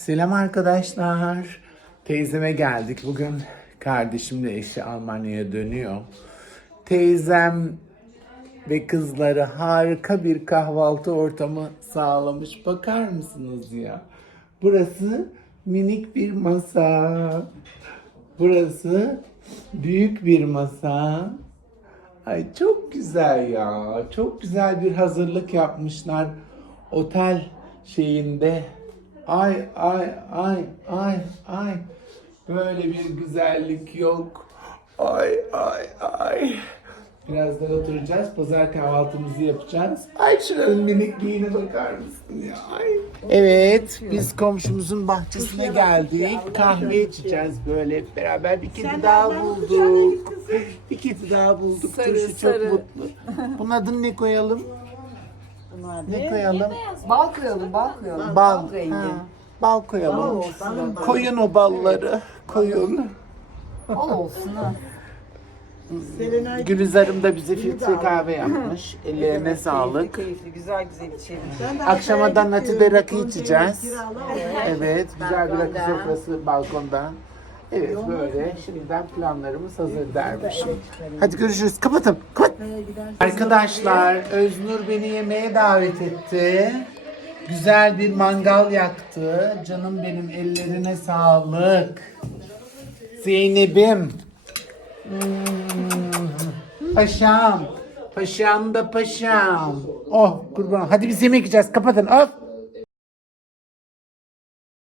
Selam arkadaşlar. Teyzeme geldik. Bugün kardeşimle eşi Almanya'ya dönüyor. Teyzem ve kızları harika bir kahvaltı ortamı sağlamış. Bakar mısınız ya? Burası minik bir masa. Burası büyük bir masa. Ay çok güzel ya. Çok güzel bir hazırlık yapmışlar. Otel şeyinde. Ay ay ay ay ay. Böyle bir güzellik yok. Ay ay ay. Birazdan oturacağız. Pazar kahvaltımızı yapacağız. Ay şuranın minikliğine bakar mısın ya? Ay. Evet, biz komşumuzun bahçesine geldik. Kahve içeceğiz böyle hep beraber. Bir kedi daha bulduk. Bir kedi daha bulduk. Sarı, Turşu çok sarı. mutlu. Bunun adını ne koyalım? Ne koyalım? Bal koyalım, bal koyalım. Bal. rengi. Ha, Bal koyalım. Bal olsun. Koyun o balları. Koyun. Bal olsun ha. Gülizar'ım da bize filtre kahve yapmış. Ellerine sağlık. Keyifli, güzel güzel içelim. Akşamadan Nati'de rakı içeceğiz. Evet, güzel bir rakı sofrası balkonda. Evet böyle şimdiden planlarımız hazır dermişim. Hadi görüşürüz. Kapatın. Kapat. Arkadaşlar Öznur beni yemeğe davet etti. Güzel bir mangal yaktı. Canım benim ellerine sağlık. Zeynep'im. Hmm. Paşam. Paşam da paşam. Oh kurban. Hadi biz yemek yiyeceğiz. Kapatın. Of.